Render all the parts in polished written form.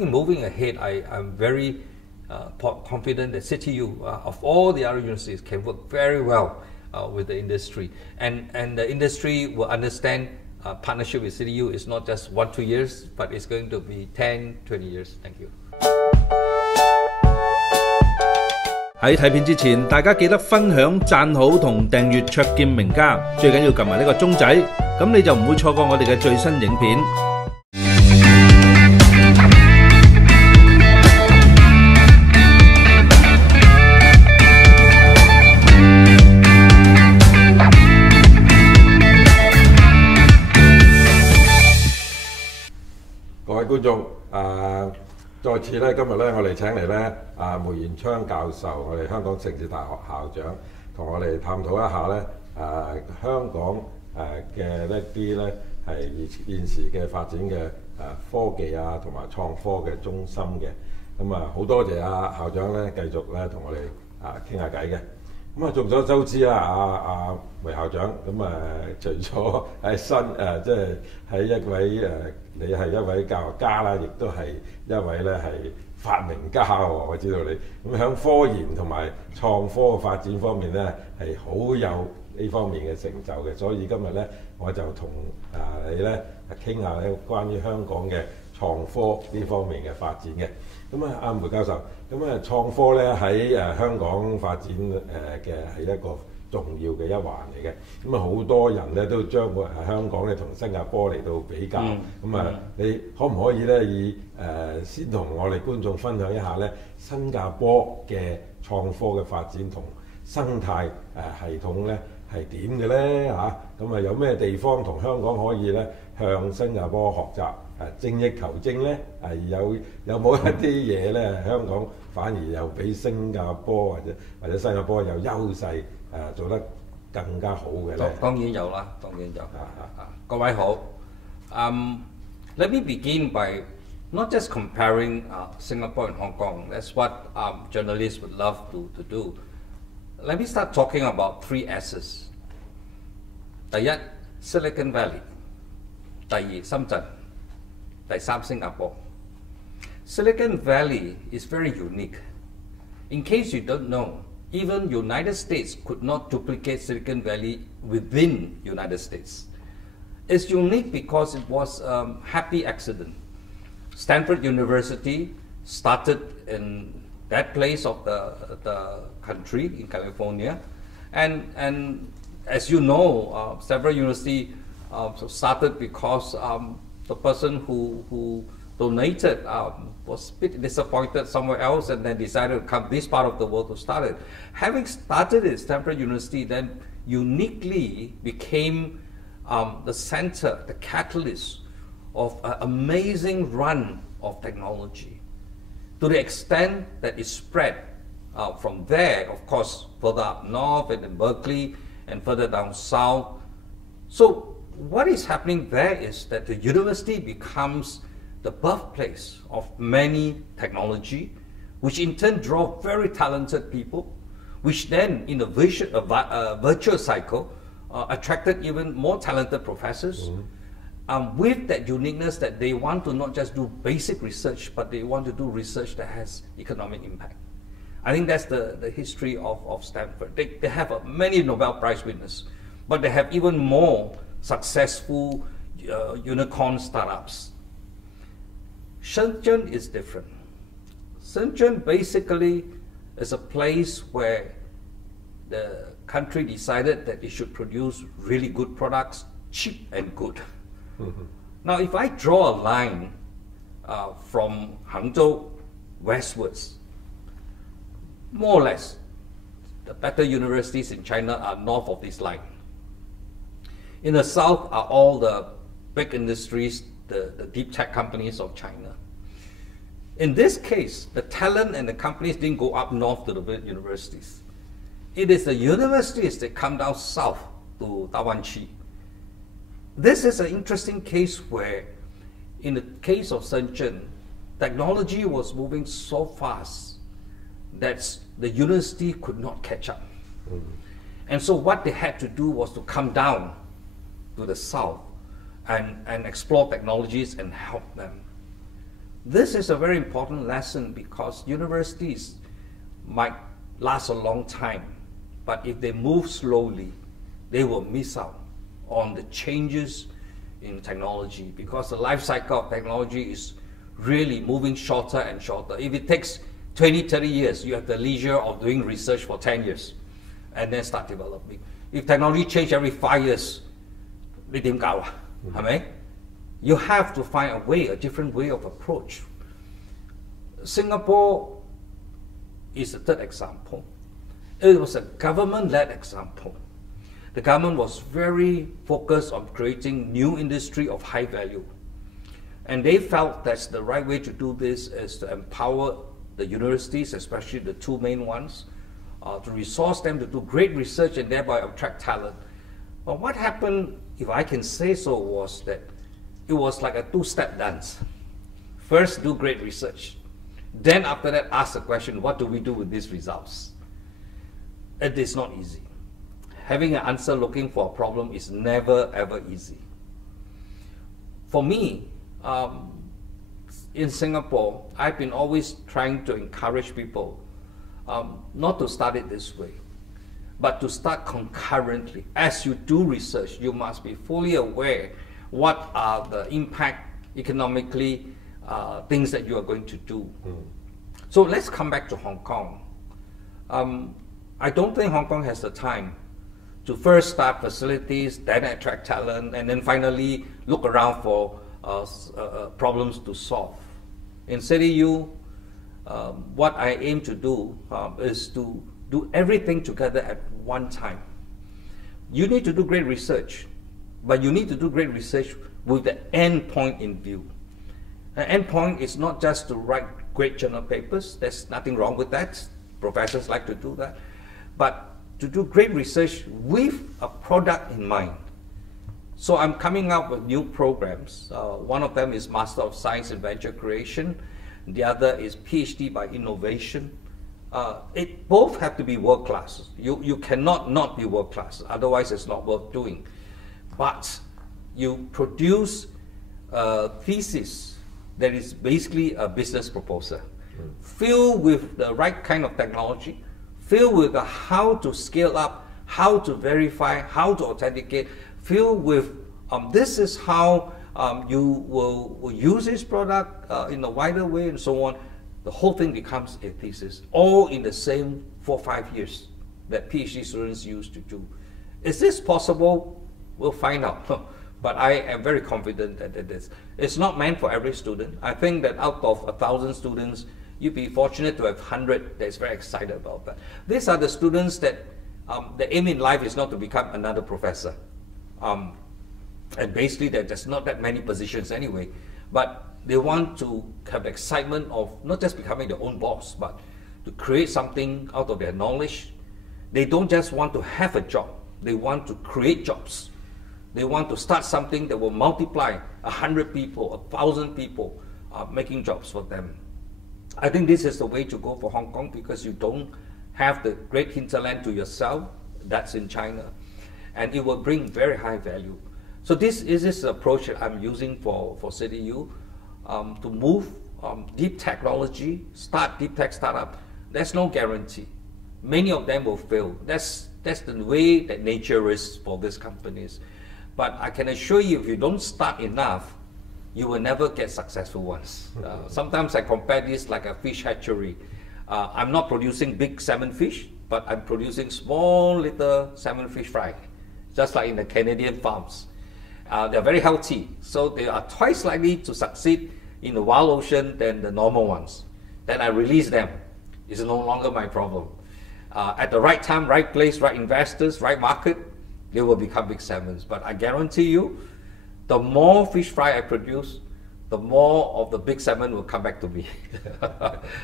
think moving ahead, I'm very confident that CTU, of all the other universities, can work very well with the industry. And the industry will understand partnership with CTU is not just 1-2 years, but it's going to be 10-20 years. Thank you. 喺睇片之前，大家記得分享、讚好同訂閱灼見名家，最緊要撳埋呢個鐘仔，咁你就唔會錯過我哋嘅最新影片。各位觀眾，再次咧，今日咧，我哋請嚟咧，梅彥昌教授，我哋香港城市大學校長，同我哋探討一下咧，香港嘅一啲咧係現時嘅發展嘅科技啊，同埋創科嘅中心嘅。咁好多謝校長咧，繼續咧同我哋傾下偈嘅。咁眾所周知啦，梅校長咁除咗喺即係喺一位你係一位教學家啦，亦都係一位咧係發明家喎。我知道你咁喺科研同埋創科嘅發展方面咧係好有呢方面嘅成就嘅，所以今日咧我就同你咧傾下咧關於香港嘅創科呢方面嘅發展嘅。咁梅教授，咁創科咧喺香港發展嘅係一個重要嘅一環嚟嘅。咁好多人咧都將香港咧同新加坡嚟到比較。你可唔可以咧先同我哋觀眾分享一下咧新加坡嘅創科嘅發展同生態系統咧係點嘅咧嚇？咁有咩地方同香港可以咧向新加坡學習？精益求精咧，有冇一啲嘢咧？香港反而又比新加坡或者新加坡有優勢，做得更加好嘅咧？當然有啦，當然有。各位好。Let me begin by not just comparing Singapore and Hong Kong. That's what journalists would love to do. Let me start talking about 3 S's. 第一 Silicon Valley， 第二深圳。第三新加坡。Silicon Valley is very unique. In case you don't know, even United States could not duplicate Silicon Valley within United States. It's unique because it was a happy accident. Stanford University started in that place of the country in California, and as you know, several universities started because the person who donated was a bit disappointed somewhere else and then decided to come this part of the world to start it. Having started at Stanford University, then uniquely became the center, the catalyst of an amazing run of technology, to the extent that it spread from there, of course, further up north and in Berkeley and further down south. So what is happening there is that the university becomes the birthplace of many technology, which in turn draw very talented people, which then in a virtuous cycle attracted even more talented professors with that uniqueness that they want to not just do basic research, but they want to do research that has economic impact. I think that's the history of Stanford. They have many Nobel Prize winners, but they have even more successful unicorn startups. Shenzhen is different. Shenzhen basically is a place where the country decided that it should produce really good products, cheap and good. Now, if I draw a line from Hangzhou westwards, more or less, the better universities in China are north of this line. In the south are all the big industries, the deep tech companies of China. In this case, the talent and the companies didn't go up north to the universities. It is the universities that come down south to Dawanqi. This is an interesting case where, in the case of Shenzhen, technology was moving so fast that the university could not catch up. And so what they had to do was to come down to the south and explore technologies and help them. this is a very important lesson because universities might last a long time, but if they move slowly, they will miss out on the changes in technology because the life cycle of technology is really moving shorter and shorter. If it takes 20, 30 years, you have the leisure of doing research for 10 years and then start developing. If technology changes every 5 years, 你點搞啊？係咪？ You have to find a way, a different way of approach. Singapore is the third example. It was a government-led example. The government was very focused on creating new industry of high value. And they felt that's the right way to do this is to empower the universities, especially the two main ones, to resource them to do great research and thereby attract talent. But what happened, if I can say so, was that it was like a two-step dance. First, do great research. Then after that, ask the question, what do we do with these results? It is not easy. Having an answer looking for a problem is never, ever easy. For me, in Singapore, I've been always trying to encourage people not to start it this way, but to start concurrently. As you do research, you must be fully aware what are the impact economically things that you are going to do. So let's come back to Hong Kong. I don't think Hong Kong has the time to first start facilities, then attract talent, and then finally look around for problems to solve. In CityU, what I aim to do is to do everything together at one time. You need to do great research, but you need to do great research with the end point in view. An end point is not just to write great journal papers. There's nothing wrong with that. Professors like to do that. But to do great research with a product in mind. So I'm coming up with new programs. One of them is Master of Science in Venture Creation. The other is PhD by Innovation. It both have to be world class. You cannot not be world class, otherwise it's not worth doing. But you produce a thesis that is basically a business proposal, filled with the right kind of technology, filled with the how to scale up, how to verify, how to authenticate, filled with this is how you will use this product in a wider way and so on. The whole thing becomes a thesis, all in the same 4 or 5 years that PhD students used to do. Is this possible? We'll find out. But I am very confident that it is. It's not meant for every student. I think that out of 1,000 students, you'd be fortunate to have 100 that's very excited about that. These are the students that the aim in life is not to become another professor. And basically, there's not that many positions anyway. But they want to have excitement of not just becoming their own boss, but to create something out of their knowledge. They don't just want to have a job. They want to create jobs. They want to start something that will multiply 100 people, 1,000 people, making jobs for them. I think this is the way to go for Hong Kong because you don't have the great hinterland to yourself. That's in China. And it will bring very high value. So this is this approach that I'm using for CityU to move deep technology, start deep tech startup. There's no guarantee. Many of them will fail. That's the way that nature is for these companies. But I can assure you, if you don't start enough, you will never get successful ones. Sometimes I compare this like a fish hatchery. I'm not producing big salmon fish, but I'm producing small little salmon fish fry, just like in the Canadian farms. They're very healthy, so they are twice likely to succeed in the wild ocean than the normal ones. Then I release them. It's no longer my problem. At the right time, right place, right investors, right market, they will become big salmons. But I guarantee you, the more fish fry I produce, the more of the big salmon will come back to me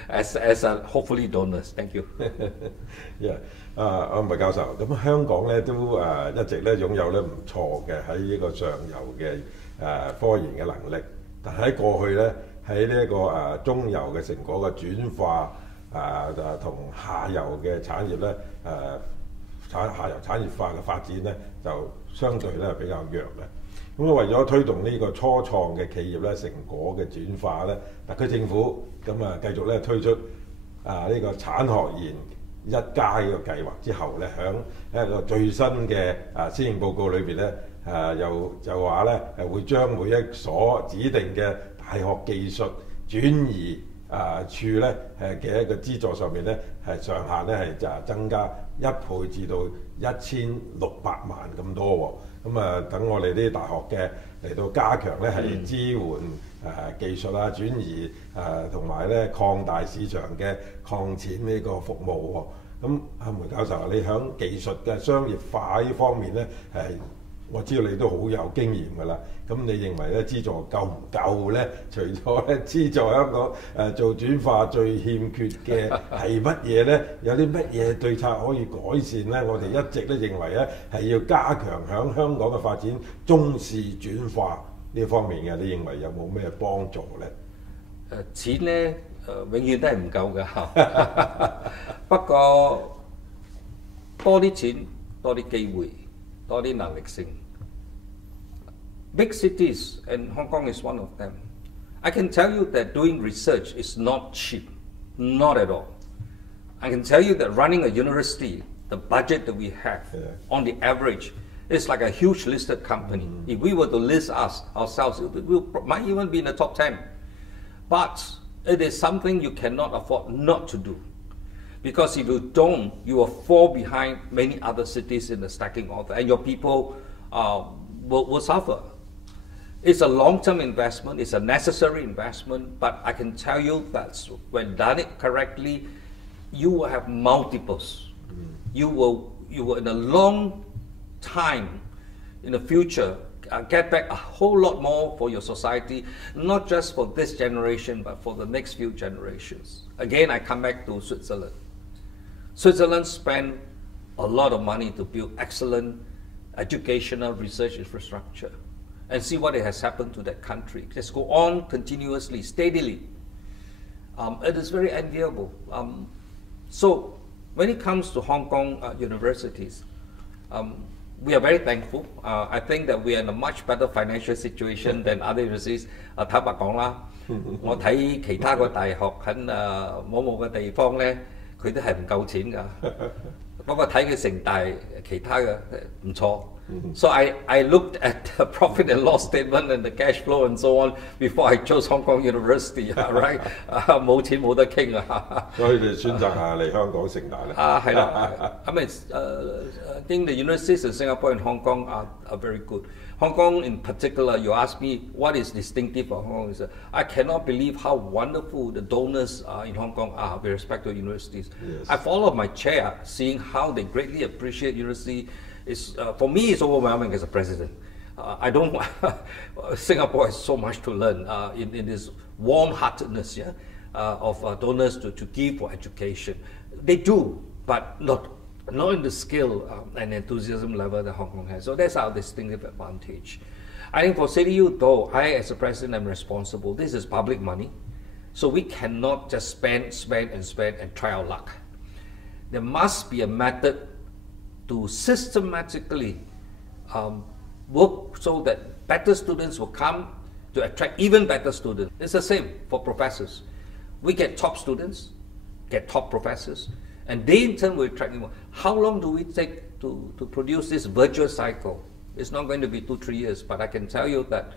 as hopefully donors. Thank you. Yeah. 梅教授，咁香港咧都一直咧擁有咧唔錯嘅喺呢個上游嘅科研嘅能力，但喺過去咧喺呢一個中游嘅成果嘅轉化同下游嘅產業咧下游產業化嘅發展咧就相對咧比較弱嘅。咁為咗推動呢個初創嘅企業咧成果嘅轉化咧，特區政府咁繼續咧推出呢個產學研1加呢個計劃之後咧，喺一個最新嘅施政報告裏邊咧，就話咧會將每一所指定嘅大學技術轉移處咧嘅一個資助上面咧上限咧就增加1倍至到1600萬咁多喎。咁等我哋啲大學嘅嚟到加強咧係支援技術轉移同埋咧擴大市場嘅擴展呢個服務喎。咁梅教授，你喺技術嘅商業化呢方面咧我知道你都好有經驗㗎啦。咁你認為咧資助夠唔夠咧？除咗咧資助香港做轉化最欠缺嘅係乜嘢咧？有啲乜嘢對策可以改善咧？我哋一直都認為咧係要加強響香港嘅發展中試轉化呢方面嘅。你認為有冇咩幫助咧？錢咧永遠都係唔夠㗎。不過多啲錢，多啲機會，多啲能力性。Big cities, and Hong Kong is one of them. I can tell you that doing research is not cheap, not at all. I can tell you that running a university, the budget that we have, on the average, is like a huge listed company. If we were to list ourselves, we might even be in the top 10. But it is something you cannot afford not to do. Because if you don't, you will fall behind many other cities in the stacking order, and your people will suffer. It's a long-term investment, it's a necessary investment, but I can tell you that when done it correctly, you will have multiples. You will in a long time in the future get back a whole lot more for your society, not just for this generation, but for the next few generations. Again, I come back to Switzerland. Switzerland spent a lot of money to build excellent educational research infrastructure. And see what has happened to that country. Just go on continuously, steadily. It is very enviable. So when it comes to Hong Kong universities, we are very thankful. I think that we are in a much better financial situation than other universities. 坦白講啦，我睇其他個大學喺某嘅地方咧，佢都係唔夠錢㗎。不過睇佢城大其他嘅唔錯。So I looked at the profit and loss statement and the cash flow and so on before I chose Hong Kong University, right? 冇錢冇得傾啊！所以你選擇嚟香港城大咧？係啦。I mean, I think the universities in Singapore and Hong Kong are very good. Hong Kong in particular, you ask me what is distinctive of Hong Kong. I cannot believe how wonderful the donors in Hong Kong are with respect to universities. Yes. I fall off my chair seeing how they greatly appreciate university. For me, it's overwhelming as a president. I don't. Singapore has so much to learn in this warm-heartedness, of donors to give for education. They do, but not in the skill and enthusiasm level that Hong Kong has. So that's our distinctive advantage. I think for CDU, though, I as a president am responsible. This is public money, so we cannot just spend and try our luck. There must be a method to systematically work so that better students will come to attract even better students. It's the same for professors. We get top students, get top professors, and they in turn will attract more. How long do we take to produce this virtuous cycle? It's not going to be 2-3 years, but I can tell you that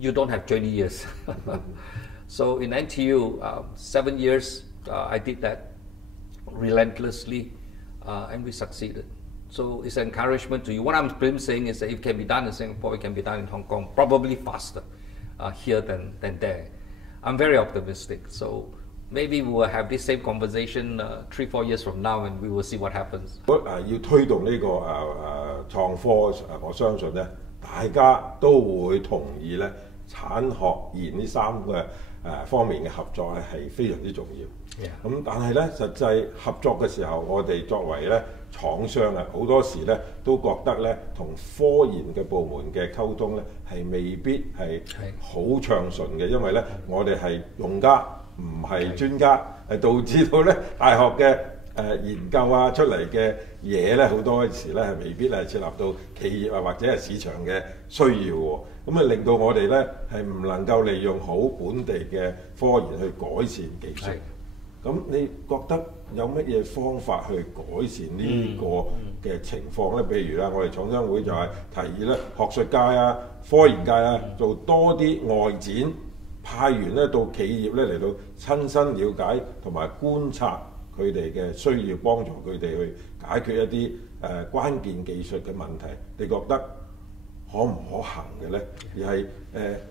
you don't have 20 years. So in NTU, 7 years, I did that relentlessly. And we succeeded. So it's an encouragement to you. What I'm saying is that it can be done in Singapore, it can be done in Hong Kong, probably faster here than there. I'm very optimistic. So maybe we will have this same conversation 3-4 years from now, and we will see what happens. 要推動呢個創科，我相信咧，大家都會同意咧，產學研呢3個方面嘅合作咧係非常之重要。咁但係咧，實際合作嘅時候，我哋作為咧廠商好多時咧都覺得咧同科研嘅部門嘅溝通咧係未必係好暢順嘅，因為咧我哋係用家唔係專家，係導致到咧大學嘅研究啊出嚟嘅嘢咧，好多時咧係未必係切合到企業啊或者係市場嘅需要喎。咁啊令到我哋咧係唔能夠利用好本地嘅科研去改善技術。咁你覺得有乜嘢方法去改善呢個嘅情況咧？譬如啦，我哋廠商會就係提議咧，學術界啊、科研界啊，做多啲外展，派員咧到企業咧嚟到親身了解同埋觀察佢哋嘅需要，幫助佢哋去解決一啲關鍵技術嘅問題。你覺得可唔可行嘅咧？而係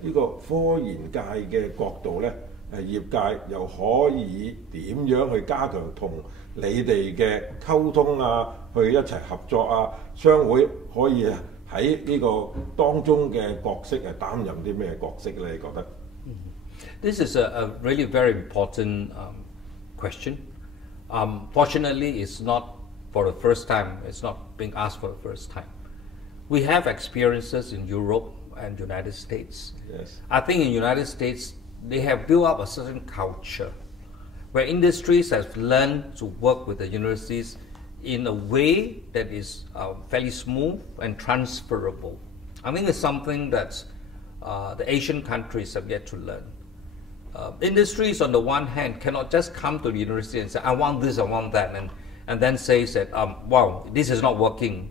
呢個科研界嘅角度咧？業界又可以點樣去加強同你哋嘅溝通啊，去一齊合作啊？商會可以喺呢個當中嘅角色係擔任啲咩角色咧？你覺得 This is a really very important question. Fortunately, it's not for the first time. It's not being asked for the first time. We have experiences in Europe and United States. Yes. I think in the United States, they have built up a certain culture where industries have learned to work with the universities in a way that is fairly smooth and transferable. I think it's something that the Asian countries have yet to learn. Industries, on the one hand, cannot just come to the university and say, I want this, I want that, and then say that, wow, this is not working,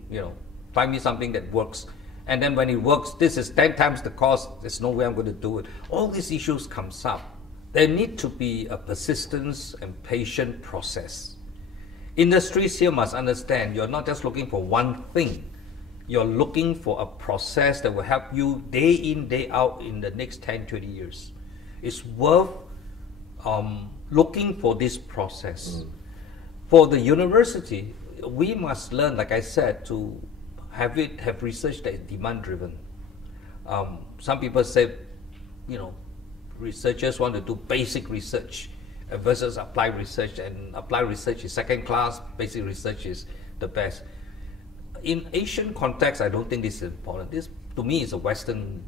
find me something that works. And then when it works, this is 10 times the cost, there's no way I'm going to do it. All these issues comes up. There need to be a persistence and patient process. Industries here must understand you're not just looking for one thing. You're looking for a process that will help you day in, day out in the next 10, 20 years. It's worth looking for this process. For the university, we must learn, like I said, to have research that is demand-driven. Some people say, researchers want to do basic research versus applied research, and applied research is second class, basic research is the best. In Asian context, I don't think this is important. This, to me, is a Western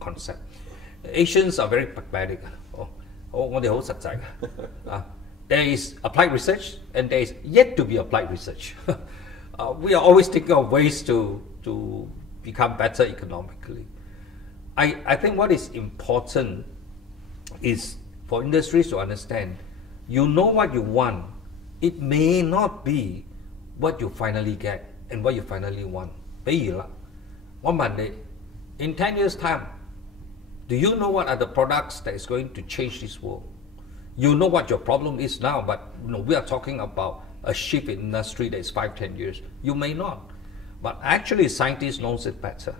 concept. Asians are very pragmatic. There is applied research, and there is yet to be applied research. We are always thinking of ways to become better economically. I think what is important is for industries to understand, you know what you want. It may not be what you finally get and what you finally want. 比如啦，我問你 in 10 years' time, do you know what are the products that is going to change this world? You know what your problem is now, but we are talking about a shift in industry that is 5, 10 years. You may not, but actually scientists knows it better.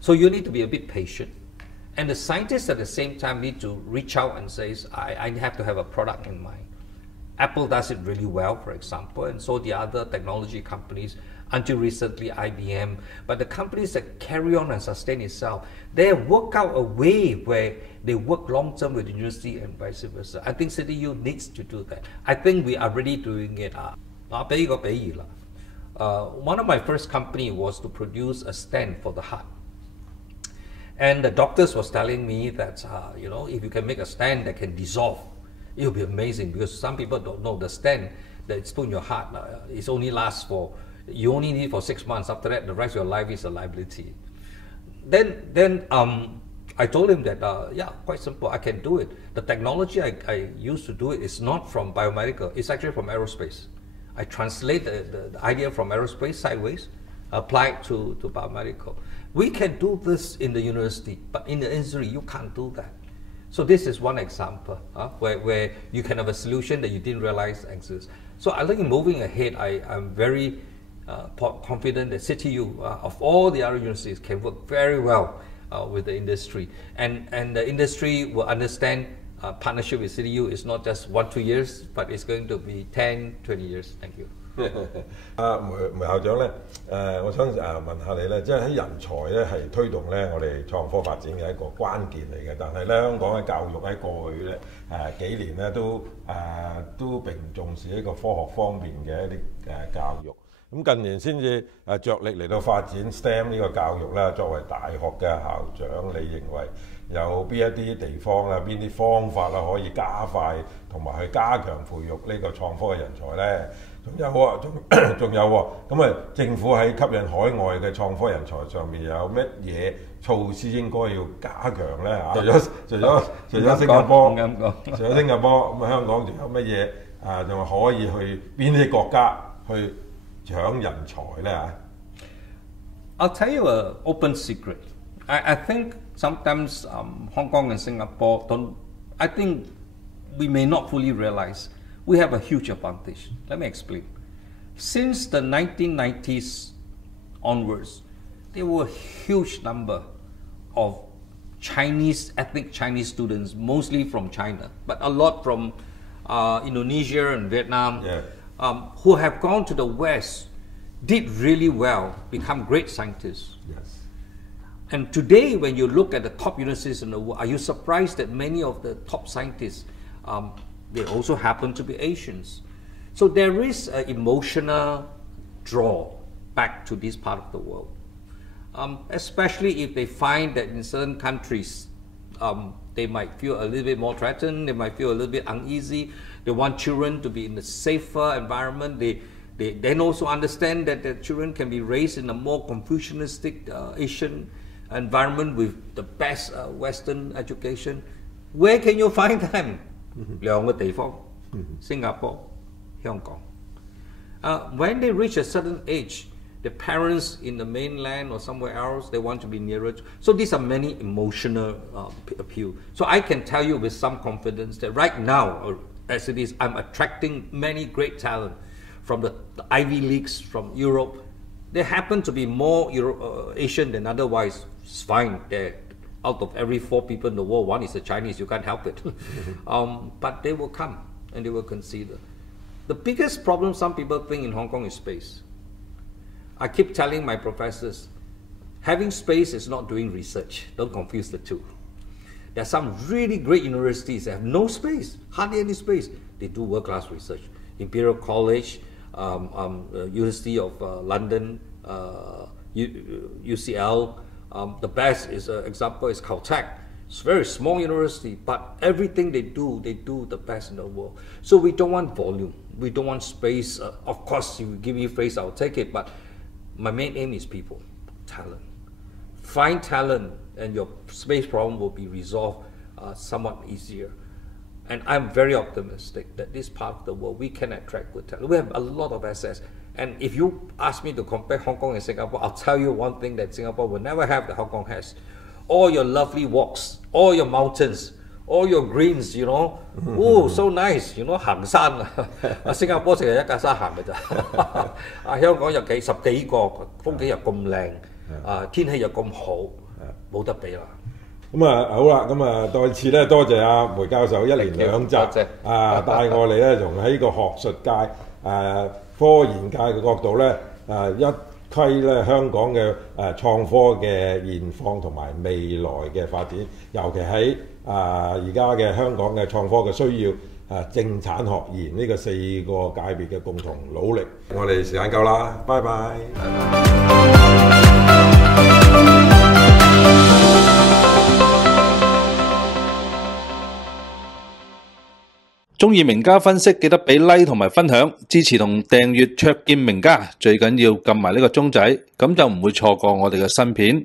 So you need to be a bit patient. And the scientists at the same time need to reach out and say, I have to have a product in mind. Apple does it really well, for example, and so the other technology companies, until recently IBM, but the companies that carry on and sustain itself, they work out a way where they work long-term with the university and vice versa. I think CityU needs to do that. I think we are already doing it. One of my first company was to produce a stent for the heart. And the doctors was telling me that, if you can make a stent that can dissolve, it will be amazing, because some people don't know the stent that's put in your heart, it only lasts for, you only need it for 6 months. After that, the rest of your life is a liability. Then I told him that, yeah, quite simple, I can do it. The technology I used to do it is not from biomedical, it's actually from aerospace. I translate the idea from aerospace sideways, apply it to biomedical. We can do this in the university, but in the industry, you can't do that. So this is one example where you can have a solution that you didn't realize exists. So I think moving ahead, I'm very confident that CityU, of all the other universities, can work very well with the industry. And the industry will understand partnership with CityU is not just 1, 2 years, but it's going to be 10, 20 years. Thank you. 梅校長咧，我想問下你咧，即係喺人才咧係推動咧我哋創科發展嘅一個關鍵嚟嘅，但係咧香港嘅教育喺過去咧幾年咧都並唔重視呢個科學方面嘅一啲教育。咁近年先至着力嚟到發展 STEM 呢個教育啦。作為大學嘅校長，你認為有邊一啲地方啦、邊啲方法啦可以加快同埋去加強培育呢個創科嘅人才呢？仲有喎，仲有喎，咁啊政府喺吸引海外嘅創科人才上面有乜嘢措施應該要加強呢？除咗新加坡，除咗新加坡，咁香港仲有乜嘢仲可以去邊啲國家去搶人才呢？ I'll tell you an open secret. I think sometimes Hong Kong and Singapore don't. I think we may not fully realize we have a huge advantage. Let me explain. Since the 1990s onwards, there were a huge number of ethnic Chinese students, mostly from China, but a lot from Indonesia and Vietnam, who have gone to the West, did really well, become great scientists. Yes. And today, when you look at the top universities in the world, are you surprised that many of the top scientists, they also happen to be Asians? So there is an emotional draw back to this part of the world, especially if they find that in certain countries, they might feel a little bit more threatened, they might feel a little bit uneasy, they want children to be in a safer environment, they then also understand that the children can be raised in a more Confucianistic Asian environment with the best Western education. Where can you find them? 兩個地方，新加坡、香港。When they reach a certain age, the parents in the mainland or somewhere else, they want to be nearer. So these are many emotional appeal. So I can tell you with some confidence that right now, as it is, I'm attracting many great talent from the Ivy Leagues from Europe. They happen to be more Asian than otherwise. It's fine. Out of every 4 people in the world, 1 is a Chinese. You can't help it. But they will come and they will consider. The biggest problem some people think in Hong Kong is space. I keep telling my professors, having space is not doing research. Don't confuse the two. There are some really great universities that have no space, hardly any space. They do world-class research. Imperial College, University of London, UCL. The best example is Caltech. It's a very small university, but everything they do the best in the world. So we don't want volume. We don't want space. Of course, if you give me space, I'll take it. But my main aim is people, talent. Find talent, and your space problem will be resolved somewhat easier. And I'm very optimistic that this part of the world, we can attract good talent. We have a lot of assets. And if you ask me to compare Hong Kong and Singapore, I'll tell you one thing that Singapore will never have that Hong Kong has. All your lovely walks, all your mountains, all your greens, you know. Oh, so nice, you know, 行山啊！新加坡成日一架山行嘅咋。香港有十幾個，風景又咁靚，天氣又咁好，冇得比啦。咁好啦，咁再次咧多謝阿梅教授一連兩集帶我哋咧從喺個學術界科研界嘅角度咧一窺咧香港嘅創科嘅現況同埋未來嘅發展，尤其喺而家嘅香港嘅創科嘅需要政產學研呢個4個界別嘅共同努力。我哋時間夠啦，拜拜。中意名家分析，記得俾 like 同埋分享，支持同訂閱灼見名家，最緊要撳埋呢個鐘仔，咁就唔會錯過我哋嘅新片。